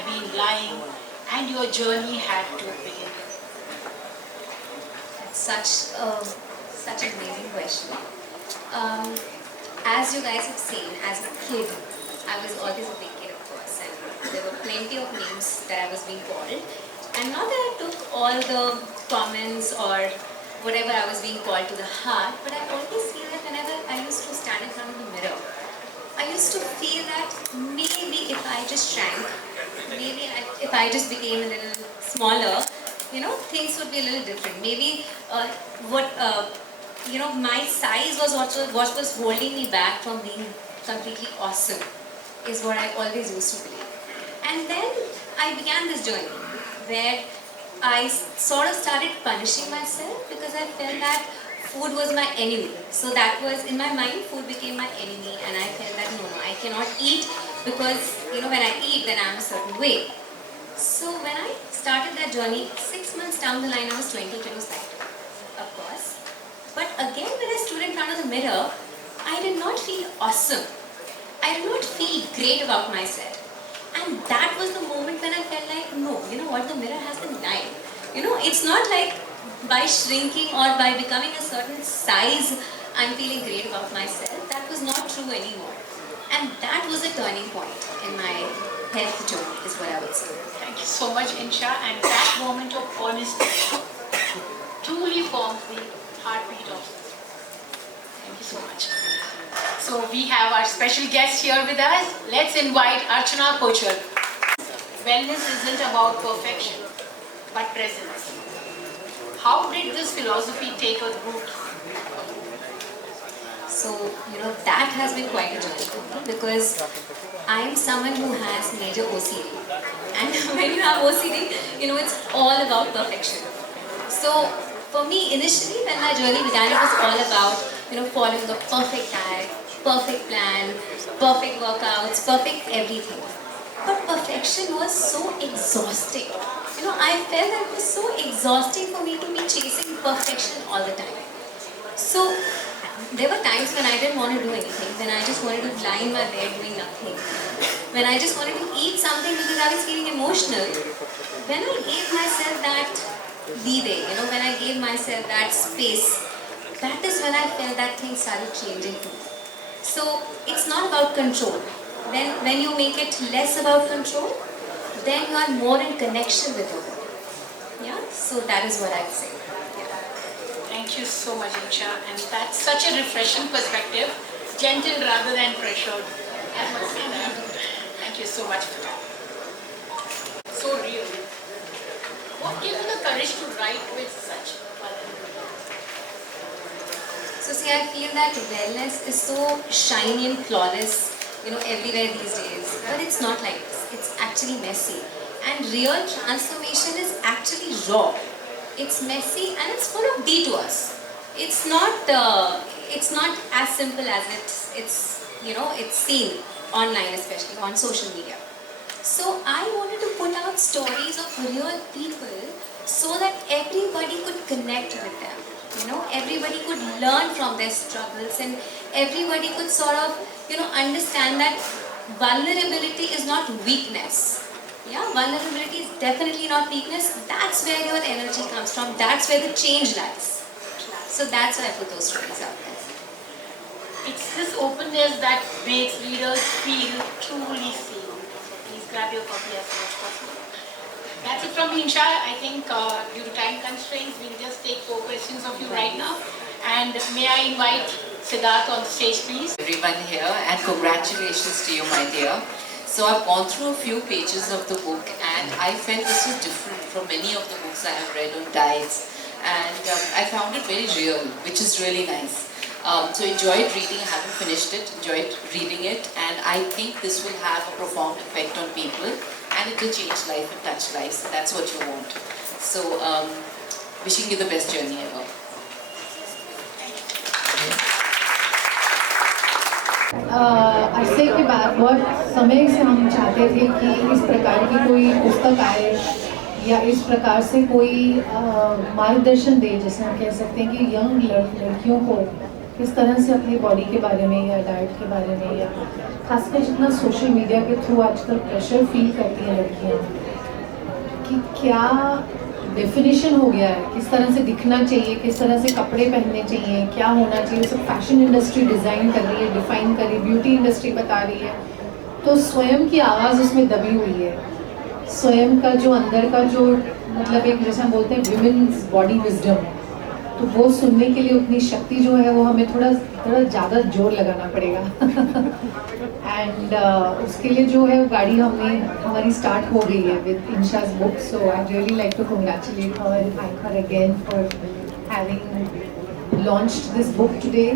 had been lying and your journey had to begin? Such an amazing question. Um, as you guys have seen, as a kid, I was always a big kid, of course, and there were plenty of names that I was being called. And not that I took all the comments or whatever I was being called to the heart, but I always feel that whenever I used to stand in front of the mirror, I used to feel that maybe if I just shrank, if I just became a little smaller, things would be a little different. Maybe what my size was what was holding me back from being completely awesome, is what I always used to believe. And then I began this journey where I sort of started punishing myself because I felt that food was my enemy. So that was, in my mind, food became my enemy, and I felt that no, I cannot eat because, when I eat, then I'm a certain way. So when I started that journey, 6 months down the line, I was 20 kilos lighter, of course. But again, when I stood in front of the mirror, I did not feel awesome. I did not feel great about myself. And that was the moment when I felt like, no, the mirror has been lying. It's not like by shrinking or by becoming a certain size, I'm feeling great about myself. That was not true anymore. And that was a turning point in my health journey, is what I would say. Thank you so much, Insha. And that moment of honesty truly forms the heartbeat of this. Thank you so much. So we have our special guest here with us. Let's invite Archana Kochar. Wellness isn't about perfection, but presence. How did this philosophy take a root? So, that has been quite a journey for me, because I am someone who has major OCD. And when you have OCD, it's all about perfection. So, for me, initially, when my journey began, it was all about, following the perfect diet, perfect plan, perfect workouts, perfect everything. But perfection was so exhausting. I felt that it was so exhausting for me to be chasing perfection all the time. So, there were times when I didn't want to do anything, when I just wanted to lie in my bed doing nothing, when I just wanted to eat something because I was feeling emotional. When I gave myself that leeway, when I gave myself that space, that is when I felt that things started changing too. So it's not about control. When you make it less about control, then you are more in connection with your body. Yeah, so that is what I'd say. Thank you so much, Insha. And that's such a refreshing perspective, gentle rather than pressured. I must say that. Thank you so much for that. So real. What gave you the courage to write with such vulnerability? So see, I feel that wellness is so shiny and flawless, everywhere these days. But it's not like this. It's actually messy. And real transformation is actually raw. It's messy and it's full of detours. It's not as simple as it's seen online, especially on social media. So I wanted to put out stories of real people so that everybody could connect with them. Everybody could learn from their struggles, and everybody could sort of, understand that vulnerability is not weakness. Yeah, vulnerability is definitely not weakness. That's where your energy comes from. That's where the change lies. So that's why I put those stories out there. It's this openness that makes readers feel truly seen. Please grab your copy as soon as possible. That's it from me, Insha. I think due to time constraints, we'll just take 4 questions of you right now. And may I invite Siddharth on the stage, please? Everyone here, and congratulations to you, my dear. So I've gone through a few pages of the book, and I felt this was different from many of the books I have read on diets, and I found it very real, which is really nice. So enjoyed reading, I haven't finished it, enjoyed reading it, and I think this will have a profound effect on people, and it will change life and touch lives, and that's what you want. So wishing you the best journey ever. अरसे के बाद बहुत समय से हम चाहते थे कि इस प्रकार की कोई पुस्तक आए या इस प्रकार से कोई मार्गदर्शन दे, जैसे हम कह सकते हैं कि यंग लड़कियों को किस तरह से अपनी बॉडी के बारे में या डाइट के बारे में, या खासकर जितना सोशल मीडिया के थ्रू आजकल प्रेशर फील करती हैं लड़कियाँ कि क्या डेफिनेशन हो गया है, किस तरह से दिखना चाहिए, किस तरह से कपड़े पहनने चाहिए, क्या होना चाहिए, सब फैशन इंडस्ट्री डिज़ाइन कर रही है, डिफाइन कर रही है, ब्यूटी इंडस्ट्री बता रही है, तो स्वयं की आवाज़ उसमें दबी हुई है। स्वयं का जो अंदर का जो मतलब एक जैसा हम बोलते हैं विमेन्स बॉडी विजडम, तो वो सुनने के लिए उतनी शक्ति जो है वो हमें थोड़ा ज़्यादा जोर लगाना पड़ेगा। एंड उसके लिए जो है वो गाड़ी हमारी स्टार्ट हो गई है विद इंशा's book, so I really like to congratulate her and thank her again for having launched this book today,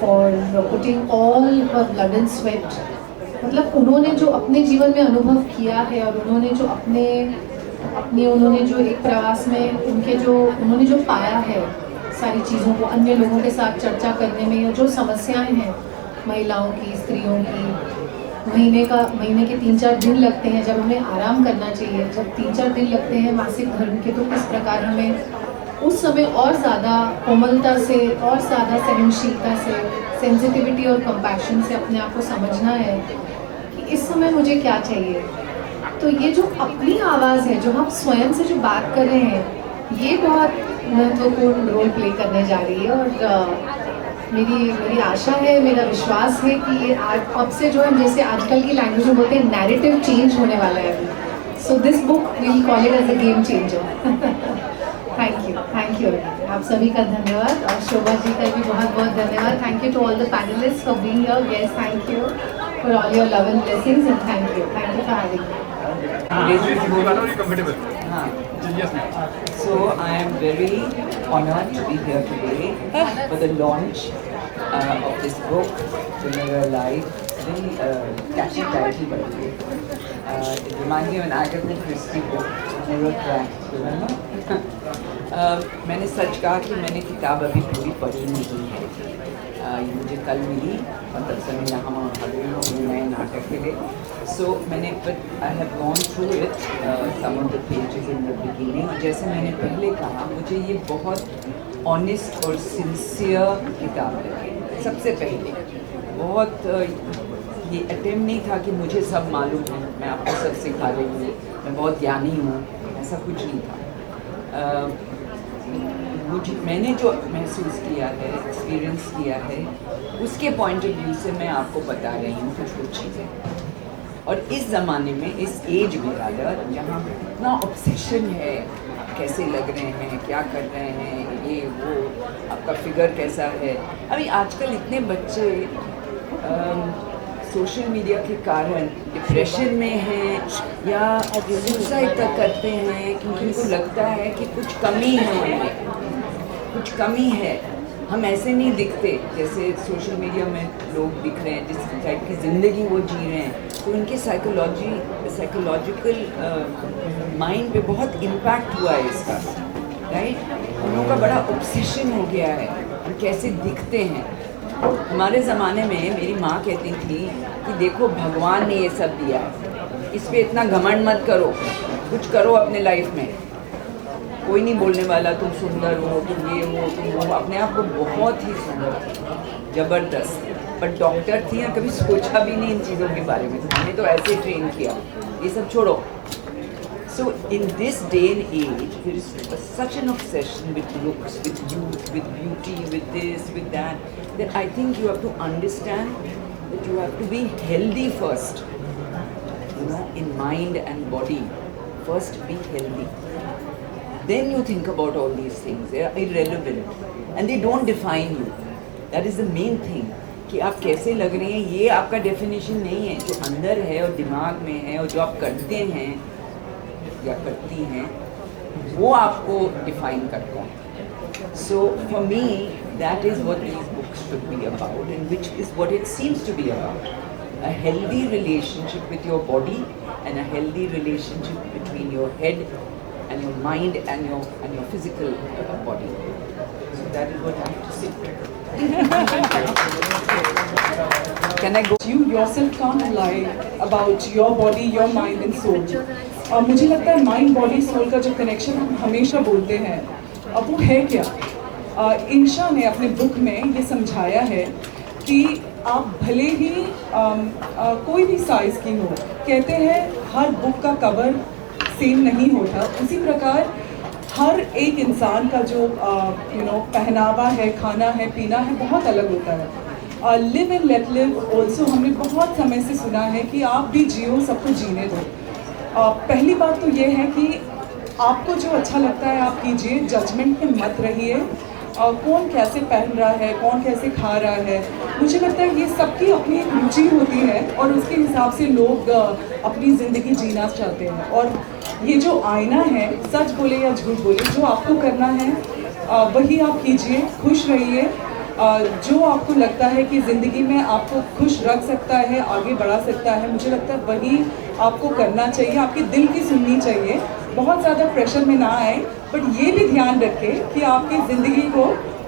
for putting all her blood and sweat. मतलब उन्होंने जो अपने जीवन में अनुभव किया है और उन्होंने जो उन्होंने जो एक प्रवास में उन्होंने जो पाया है सारी चीज़ों को अन्य लोगों के साथ चर्चा करने में, या जो समस्याएं हैं महिलाओं की, स्त्रियों की, महीने के 3-4 दिन लगते हैं जब हमें आराम करना चाहिए, जब 3-4 दिन लगते हैं मासिक धर्म के, तो किस प्रकार हमें उस समय और ज़्यादा कोमलता से और ज़्यादा सहनशीलता से, सेंसिटिविटी और कंपैशन से अपने आप को समझना है कि इस समय मुझे क्या चाहिए। तो ये जो अपनी आवाज़ है, जो हम स्वयं से जो बात कर रहे हैं, ये बहुत महत्वपूर्ण रोल प्ले करने जा रही है। और मेरी आशा है, मेरा विश्वास है कि ये अब से जो हम जैसे आजकल की लैंग्वेज में बोलते हैं नैरेटिव चेंज होने वाला है अभी। So this book we call it as a game changer. Thank you आप सभी का धन्यवाद, और शोभा जी का भी बहुत बहुत धन्यवाद। Thank you to all the panelist for being here. Yes, thank you for all your love and blessings and thank you for having me. So I am very honored to be here today for the launch of this book, The Mirror Life. Very catchy title, by the way. It reminds me of an Agatha Christie book, Mirror Crack. Remember? मैंने सच कहा कि मैंने किताब अभी पूरी पढ़ी नहीं है। ये मुझे कल मिली और तब से मैं यहाँ खड़ी हूँ नए नाटक के लिए। सो मैंने I have gone through it some of the pages in the beginning. और जैसे मैंने पहले कहा, मुझे ये बहुत ऑनेस्ट और सिंसियर किताब लगी। सबसे पहले बहुत ये अटेम्प्ट नहीं था कि मुझे सब मालूम है, मैं आपको सब सिखा रही हूँ, मैं बहुत ज्ञानी हूँ, ऐसा कुछ नहीं था। मैंने जो महसूस किया है, एक्सपीरियंस किया है, उसके पॉइंट ऑफ व्यू से मैं आपको बता रही हूँ कुछ चीज़ें। और इस ज़माने में, इस एज में रादर, जहाँ इतना ऑब्सेशन है, कैसे लग रहे हैं, क्या कर रहे हैं, ये वो, आपका फिगर कैसा है। अभी आजकल इतने बच्चे सोशल मीडिया के कारण डिप्रेशन में हैं या सुसाइड तक करते हैं, क्योंकि उनको लगता है कि कुछ कमी है उनमें, कुछ कमी है। हम ऐसे नहीं दिखते जैसे सोशल मीडिया में लोग दिख रहे हैं, जिस टाइप की ज़िंदगी वो जी रहे हैं। तो उनके साइकोलॉजिकल माइंड पे बहुत इम्पैक्ट हुआ है इसका, राइट। उन लोगों का बड़ा ऑब्सेशन हो गया है हम कैसे दिखते हैं। हमारे ज़माने में मेरी माँ कहती थी कि देखो भगवान ने ये सब दिया है, इस पे इतना घमंड मत करो, कुछ करो अपने लाइफ में, कोई नहीं बोलने वाला, तुम सुंदर हो, तुम ये हो, तुम वो। अपने आप को बहुत ही सुंदर थी, ज़बरदस्त। पर डॉक्टर थी ना, कभी सोचा भी नहीं इन चीज़ों के बारे में, तो हमने तो ऐसे ही ट्रेन किया, ये सब छोड़ो। So in this day and age, there is such an obsession with looks, with youth, with beauty, with this, with that, that I think you have to understand that you have to be healthy first, you know, in mind and body. First be healthy. Then you think about all these things. They are irrelevant and they don't define you. That is the main thing. कि आप कैसे लग रहे हैं ये आपका definition नहीं है। जो अंदर है और दिमाग में है और जो आप करते हैं या करती हैं, वो आपको डिफाइन करता है। So for me that is what these books should be about, and which is what it seems to be about, a healthy relationship with your body and a healthy relationship between your head and your mind and your physical body. So that is what I have to say. Can I go? You yourself can't lie about your body, your mind and soul. मुझे लगता है mind body soul का जो connection हम हमेशा बोलते हैं, अब वो है क्या? इंशा ने अपने बुक में ये समझाया है कि आप भले ही कोई भी साइज़ की हो, कहते हैं हर बुक का कवर सेम नहीं होता, उसी प्रकार हर एक इंसान का जो पहनावा है, खाना है, पीना है, बहुत अलग होता है। Live and let live also हमने बहुत समय से सुना है कि आप भी जियो, सबको जीने दो। पहली बात तो ये है कि आपको जो अच्छा लगता है आप कीजिए, जजमेंट में मत रहिए। कौन कैसे पहन रहा है, कौन कैसे खा रहा है, मुझे लगता है ये सबकी अपनी एक रुचि होती है और उसके हिसाब से लोग अपनी ज़िंदगी जीना चाहते हैं। और ये जो आईना है, सच बोले या झूठ बोले, जो आपको करना है वही आप कीजिए, खुश रहिए। जो आपको लगता है कि ज़िंदगी में आपको खुश रख सकता है, आगे बढ़ा सकता है, मुझे लगता है वही आपको करना चाहिए, आपके दिल की सुननी चाहिए। बहुत ज़्यादा प्रेशर में ना आए, बट ये भी ध्यान रखें कि आपकी ज़िंदगी को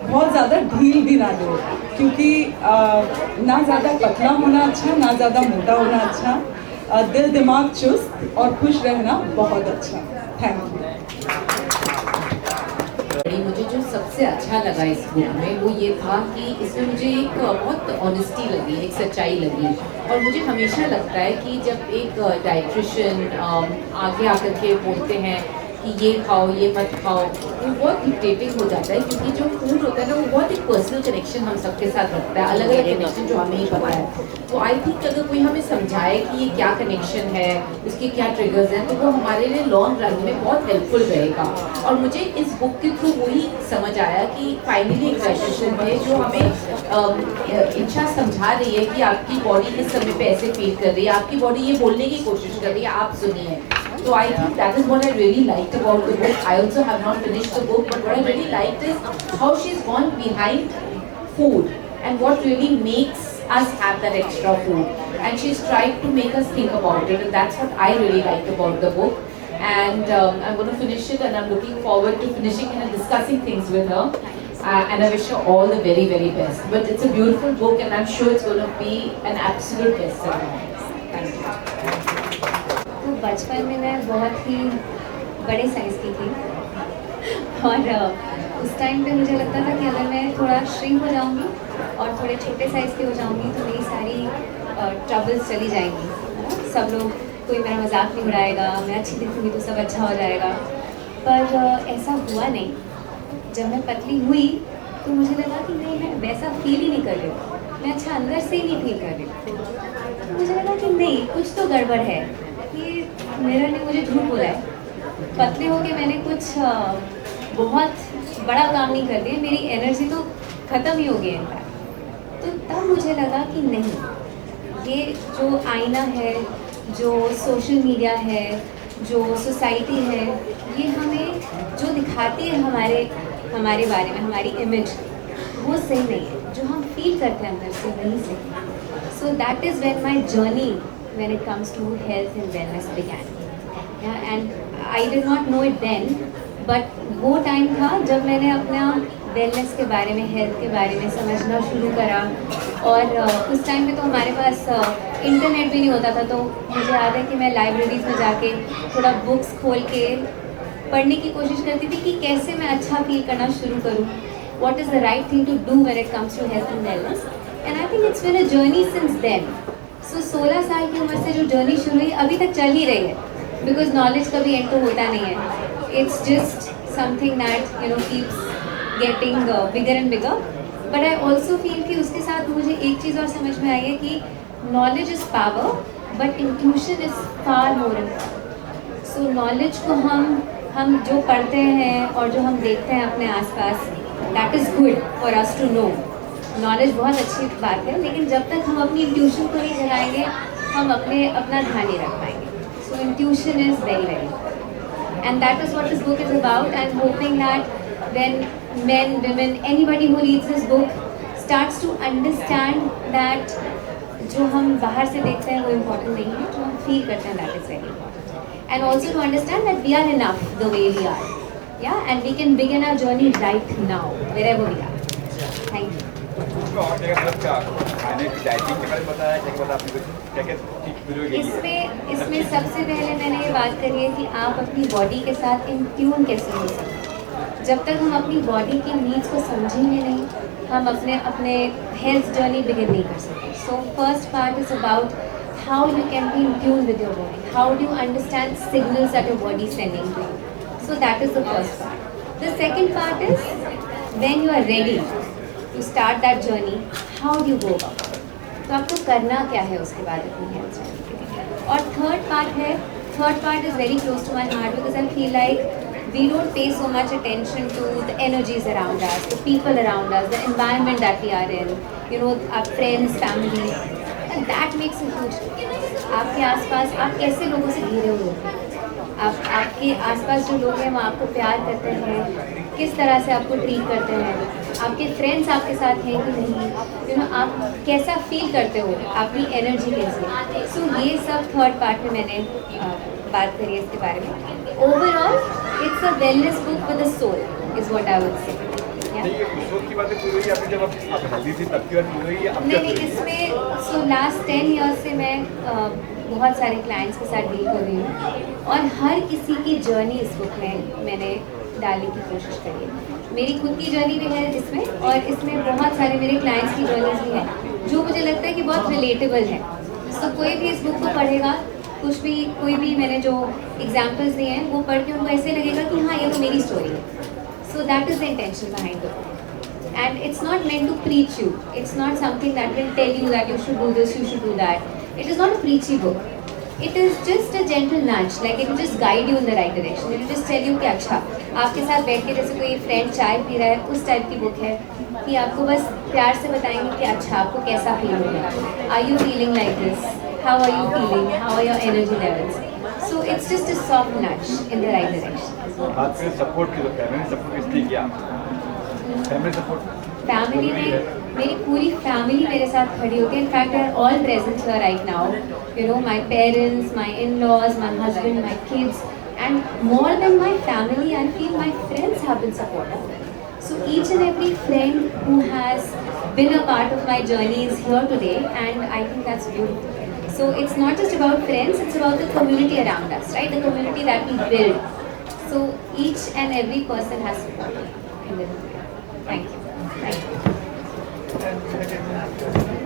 बहुत ज़्यादा ढील भी ना दो, क्योंकि ना ज़्यादा पतला होना अच्छा, ना ज़्यादा मोटा होना अच्छा। दिल दिमाग चुस्त और खुश रहना बहुत अच्छा। Thank you. मुझे जो सबसे अच्छा लगा इस बुक में वो ये था कि इसमें मुझे एक बहुत ऑनेस्टी लगी, एक सच्चाई लगी। और मुझे हमेशा लगता है कि जब एक डाइट्रिशियन आगे आकर के बोलते हैं कि ये खाओ, ये मत खाओ, वो बहुत डिक्टेटिंग हो जाता है, क्योंकि जो फूड होता है ना वो बहुत एक पर्सनल कनेक्शन हम सबके साथ रखता है, अलग अलग कनेक्शन जो हमें ही पता है। तो आई थिंक अगर कोई हमें समझाए कि ये क्या कनेक्शन है, उसके क्या ट्रिगर्स हैं, तो वो हमारे लिए लॉन्ग रन में बहुत हेल्पफुल रहेगा। और मुझे इस बुक के थ्रू वही समझ आया कि फाइनली एक डाइटिशियन है जो हमें इच्छा समझा रही है कि आपकी बॉडी इस समय पे ऐसे फील कर रही है, आपकी बॉडी ये बोलने की कोशिश कर रही है, आप सुनिए। So I think that is what I really liked about the book. I also have not finished the book, but what I really liked is how she's gone behind food and what really makes us have that extra food. And she's tried to make us think about it, and that's what I really liked about the book. And I'm going to finish it, and I'm looking forward to finishing it and discussing things with her. And I wish her all the very, very best. But it's a beautiful book, and I'm sure it's going to be an absolute bestseller. Thank you. तो बचपन में मैं बहुत ही बड़े size की थी और उस टाइम पे मुझे लगता था कि अगर मैं थोड़ा श्रिंक हो जाऊंगी और थोड़े छोटे साइज़ की हो जाऊंगी तो मेरी सारी ट्रबल्स चली जाएंगी, है ना। सब लोग, कोई मेरा मजाक नहीं उड़ाएगा, मैं अच्छी दिखूंगी तो सब अच्छा हो जाएगा। पर ऐसा हुआ नहीं। जब मैं पतली हुई तो मुझे लगा कि नहीं, मैं वैसा फील ही नहीं कर रही हूँ, मैं अच्छा अंदर से ही नहीं फील कर रही हूँ। मुझे लगा कि नहीं, कुछ तो गड़बड़ है, ये मिरर ने मुझे झूठ बोला है। पतले होके मैंने कुछ बहुत बड़ा काम नहीं कर दिया, मेरी एनर्जी तो ख़त्म ही हो गई इनफैक्ट। तो तब मुझे लगा कि नहीं, ये जो आईना है, जो सोशल मीडिया है, जो सोसाइटी है, ये हमें जो दिखाती है हमारे बारे में, हमारी इमेज, वो सही नहीं है। जो हम फील करते हैं अंदर से वही सही। So that is when my journey when it comes to health and wellness began. Yeah, and I did not know it then, but वो टाइम था जब मैंने अपना वेलनेस के बारे में, हेल्थ के बारे में समझना शुरू करा। और उस टाइम पे तो हमारे पास इंटरनेट भी नहीं होता था, तो मुझे याद है कि मैं लाइब्रेरीज में जाके थोड़ा बुक्स खोल के पढ़ने की कोशिश करती थी कि कैसे मैं अच्छा फील करना शुरू करूँ, what is the right thing to do when it comes to health and wellness. And I think it's been a journey since then. So 16 साल की उम्र से जो जर्नी शुरू हुई अभी तक चल ही रही है, बिकॉज नॉलेज कभी एंड तो होता नहीं है। It's just something that keeps getting bigger and bigger. But I also feel कि उसके साथ मुझे एक चीज़ और समझ में आई है कि knowledge is power but intuition is far more important. So knowledge को हम जो पढ़ते हैं और जो हम देखते हैं अपने आसपास, that is good for us to know. Knowledge बहुत अच्छी बात है, लेकिन जब तक हम अपनी इंट्यूशन को नहीं जगाएंगे हम अपना ध्यान नहीं रख पाएंगे। So intuition is very very, and that is what this book is about. I am hoping that when men, women, anybody who reads this book starts to understand that जो हम बाहर से देखते हैं वो इम्पोर्टेंट नहीं है, जो हम फील करते हैं that is very important. And also to understand that we are enough the way we are, yeah, and we can begin our journey right now wherever we are. Thank you. इसमें सबसे पहले मैंने ये बात करी है कि आप अपनी बॉडी के साथ इन ट्यून कैसे हो सकते हैं। जब तक हम अपनी बॉडी की नीड्स को समझेंगे नहीं, हम अपने हेल्थ जर्नी बिगिन नहीं कर सकते. So first part is about how you can be in tune with your body. How do you understand signals that your body is sending to you? So that is the first part. The second part is when you are ready to start that journey, how do you go about it? तो आपको करना क्या है उसके बाद अपनी health journey के लिए. और third part is very close to my heart because I feel like we don't pay so much attention to the energies around us, the people around us, the environment that we are in, our friends, family, and that makes a huge difference. आपके आसपास आप कैसे लोगों से घिरे हुए हो, आपके आसपास जो लोग हैं वो आपको प्यार करते हैं, किस तरह से आपको ट्रीट करते हैं, आपके फ्रेंड्स आपके साथ हैं कि नहीं, आप कैसा फील करते हो, आपकी एनर्जी कैसी. सो ये सब थर्ड पार्ट में मैंने बात करी है इसके बारे में. Overall it's a wellness book with a soul is what I would say. नहीं, इसमें सो लास्ट 10 ईयर्स से मैं बहुत सारे क्लाइंट्स के साथ डील कर रही हूँ और हर किसी की जर्नी इस बुक में मैंने डालने की कोशिश करी है. मेरी खुद की जर्नी भी है इसमें और इसमें बहुत सारे मेरे क्लाइंट्स की जर्नीज भी हैं जो मुझे लगता है कि बहुत रिलेटेबल है. सो कोई भी इस बुक को पढ़ेगा, कोई भी मैंने जो एग्जाम्पल्स दिए हैं वो पढ़ के उनको ऐसे लगेगा कि हाँ ये तो मेरी स्टोरी है. So that is the intention behind the book. And it's not meant to preach you. It's not something that will tell you that you should do this, you should do that. It is not a preachy book. It is just a gentle nudge. Like it will just guide you in the right direction. It will just tell you कि अच्छा आपके साथ बैठ के जैसे कोई friend चाय P रहा है उस टाइप की बुक है कि आपको बस प्यार से बताएंगे कि अच्छा आपको कैसा फील हो रहा है. Are you feeling like this? How are you feeling? How are your energy levels? So it's just a soft nudge in the right direction. बात करें सपोर्ट की, तो फैमिली सपोर्ट इसलिए किया. फैमिली सपोर्ट, फैमिली में मेरी पूरी फैमिली मेरे साथ खड़ी होती है. In fact I are all present here right now. My parents, my in-laws, my husband, my kids, and more than my family I feel my friends have been supportive. So each and every friend who has been a part of my journey is here today, and I think that's beautiful. So it's not just about friends, it's about the community around us, right? The community that we build. So each and every person has support in the Thank you. Thank you.